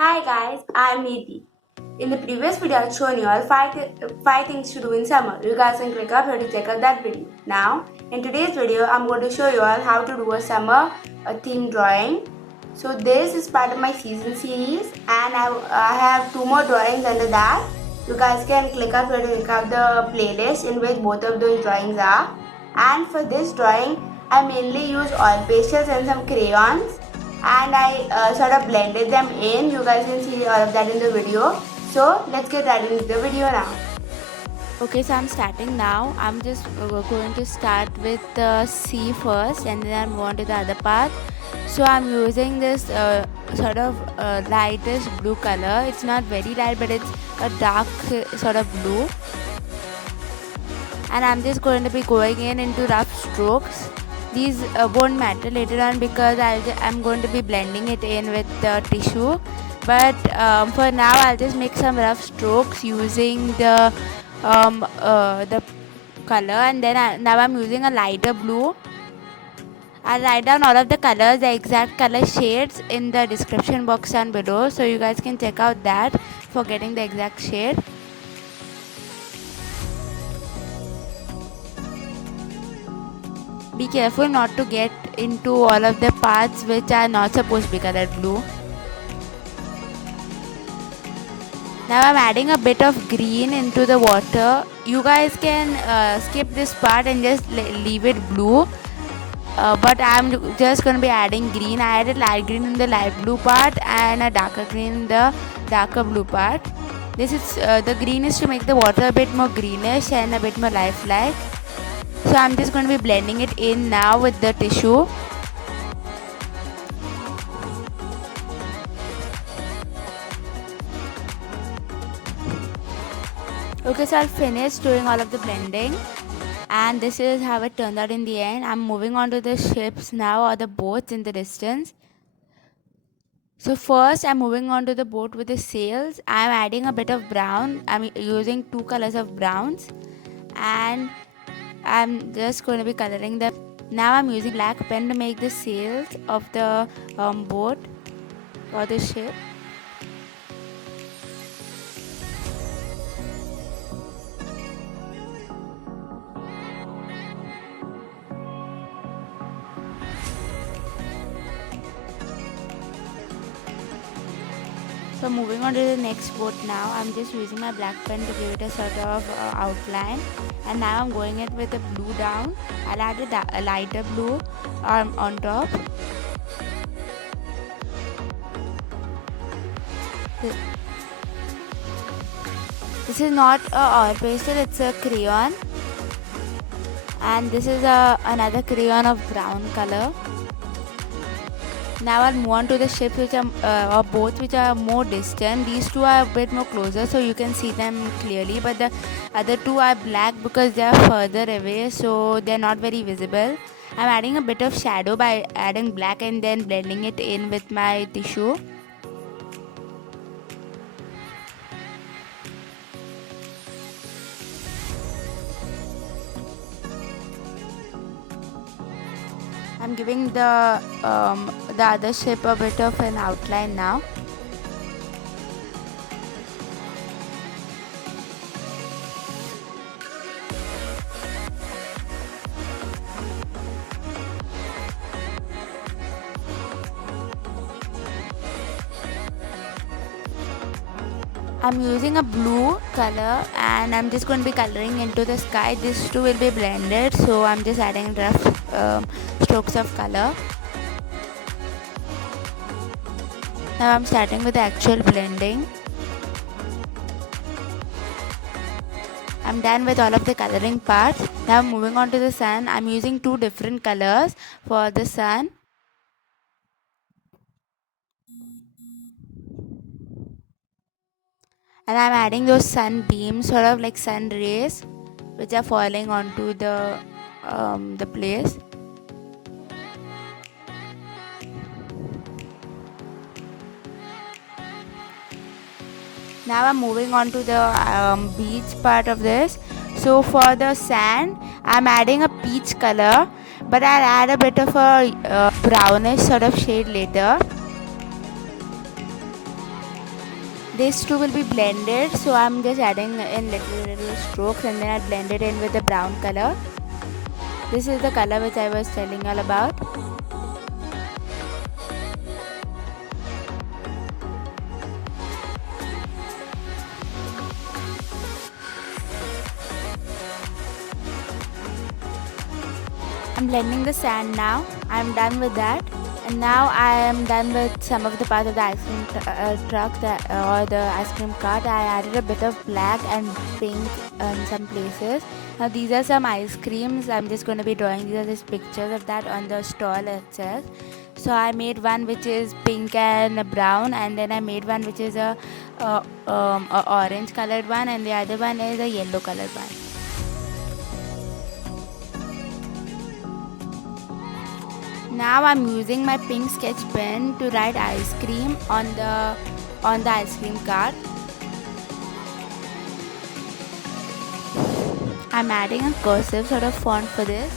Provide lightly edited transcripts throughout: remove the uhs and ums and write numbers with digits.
Hi guys, I'm Nidhi. In the previous video, I've shown you all five things to do in summer. You guys can click up here to check out that video. Now, in today's video, I'm going to show you all how to do a summer theme drawing. So this is part of my season series, and I have two more drawings under that. You guys can click up here to check out the playlist in which both of those drawings are. And for this drawing, I mainly use oil pastels and some crayons, and I sort of blended them in. You guys can see all of that in the video. So let's get right into the video now. Okay, so I'm starting now. I'm just going to start with the C first, and then I'll move on to the other part. So I'm using this sort of lightish blue color. It's not very light, but it's a dark sort of blue. And I'm just going to be going into rough strokes. These won't matter later on because I'm going to be blending it in with the tissue. But for now, I'll just make some rough strokes using the color, and then now I'm using a lighter blue. I'll write down all of the colors, the exact color shades in the description box down below, so you guys can check out that for getting the exact shade. Be careful not to get into all of the parts which are not supposed to be colored blue. Now I'm adding a bit of green into the water. You guys can skip this part and just leave it blue. But I'm just going to be adding green. I added light green in the light blue part and a darker green in the darker blue part. This is the green is to make the water a bit more greenish and a bit more lifelike. So I'm just going to be blending it in now with the tissue. Okay, so I'll finish doing all of the blending, and this is how it turned out in the end. I'm moving on to the ships now, or the boats in the distance. So first I'm moving on to the boat with the sails. I'm adding a bit of brown. I'm using two colors of browns, and I'm just going to be coloring them. Now I'm using black pen to make the sails of the boat or the ship. So moving on to the next boat now, I'm just using my black pen to give it a sort of outline, and now I'm going it with the blue down. I'll add a lighter blue on top. This is not a oil pastel, it's a crayon, and this is another crayon of brown color. Now I'll move on to the ships which are or boats which are more distant. These two are a bit more closer, so you can see them clearly, but the other two are black because they are further away, so they're not very visible. I'm adding a bit of shadow by adding black and then blending it in with my tissue. I'm giving the other shape a bit of an outline now. I'm using a blue color, and I'm just going to be coloring into the sky. These two will be blended, so I'm just adding rough strokes of color. Now I'm starting with the actual blending. I'm done with all of the coloring parts. Now moving on to the sun. I'm using two different colors for the sun. And I'm adding those sunbeams, sort of like sun rays, which are falling onto the place. Now I'm moving on to the beach part of this. So for the sand, I'm adding a peach color, but I'll add a bit of a brownish sort of shade later. these two will be blended, so I'm just adding in little strokes and then I blend it in with the brown color. This is the color which I was telling you all about. I'm blending the sand now. I'm done with that. And now I am done with some of the parts of the ice cream truck or the ice cream cart. I added a bit of black and pink in some places. Now these are some ice creams. I'm just going to be drawing. These are just pictures of that on the stall itself. So I made one which is pink and brown, and then I made one which is a orange colored one, and the other one is a yellow colored one. Now I'm using my pink sketch pen to write ice cream on the ice cream cart. I'm adding a cursive sort of font for this.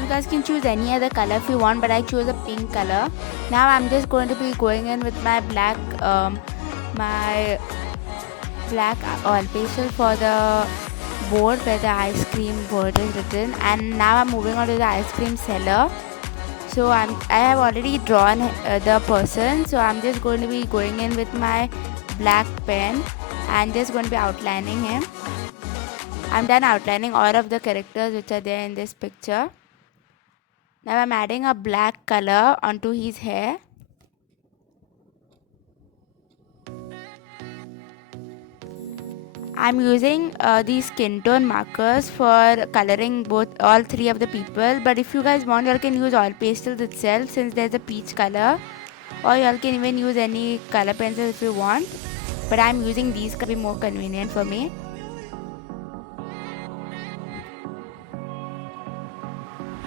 You guys can choose any other color if you want, but I chose a pink color. Now I'm just going to be going in with my black oil pastel for the board where the ice cream word is written, and now I'm moving on to the ice cream seller. So I have already drawn the person, so I'm just going to be going in with my black pen and just going to be outlining him. I'm done outlining all of the characters which are there in this picture. Now I'm adding a black color onto his hair. I'm using these skin tone markers for coloring all three of the people, but if you guys want, you can use oil pastels itself since there's a peach color, or you can even use any color pencils if you want, but I'm using these to be more convenient for me.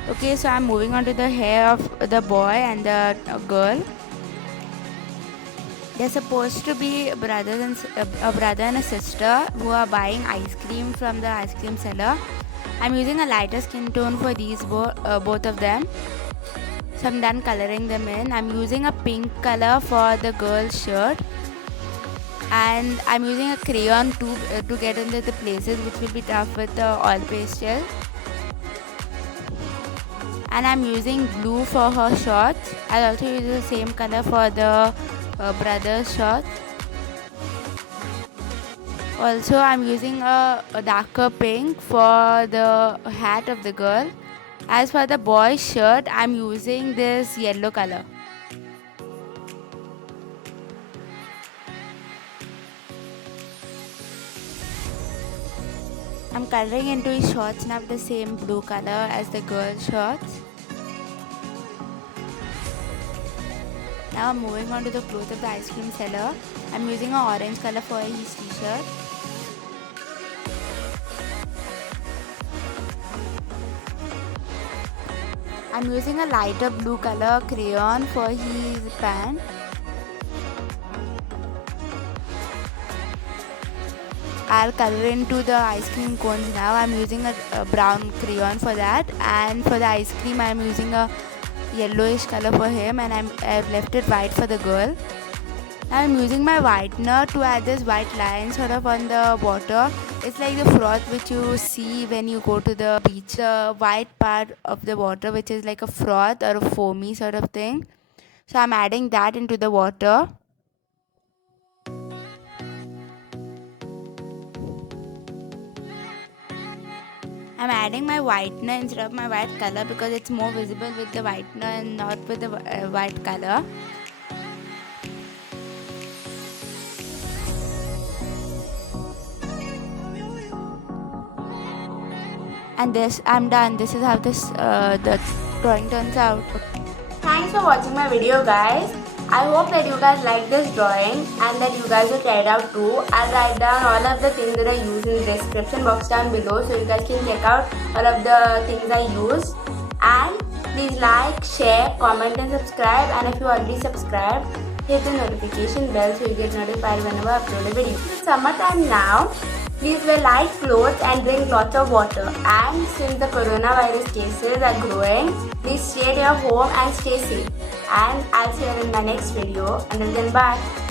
Okay, so I'm moving on to the hair of the boy and the girl. They're supposed to be a brother and a sister who are buying ice cream from the ice cream seller. I'm using a lighter skin tone for these both of them. So I'm done coloring them in. I'm using a pink color for the girl's shirt, and I'm using a crayon to get into the places which will be tough with the oil pastel. And I'm using blue for her shorts. I'll also use the same color for the brother's shorts. Also, I'm using a darker pink for the hat of the girl. As for the boy's shirt, I'm using this yellow color. I'm coloring into his shorts now with the same blue color as the girl's shorts. Now I'm moving on to the clothes of the ice cream seller. I'm using an orange color for his t-shirt. I'm using a lighter blue color crayon for his pant. I'll color into the ice cream cones now. I'm using a brown crayon for that, and for the ice cream I'm using a yellowish color for him, and I've left it white for the girl. Now I'm using my whitener to add this white line sort of on the water. It's like the froth which you see when you go to the beach, the white part of the water which is like a froth or a foamy sort of thing. So I'm adding that into the water. I'm adding my whitener instead of my white color because it's more visible with the whitener and not with the white color. And this, I'm done. This is how the drawing turns out. Thanks for watching my video, guys. I hope that you guys like this drawing and that you guys will try it out too. I'll write down all of the things that I use in the description box down below so you guys can check out all of the things I use. And please like, share, comment and subscribe. And if you already subscribed, hit the notification bell so you get notified whenever I upload a video. It's summertime now. Please wear light clothes and drink lots of water. And since the coronavirus cases are growing, please stay at your home and stay safe. and I'll see you in my next video. Until then, bye.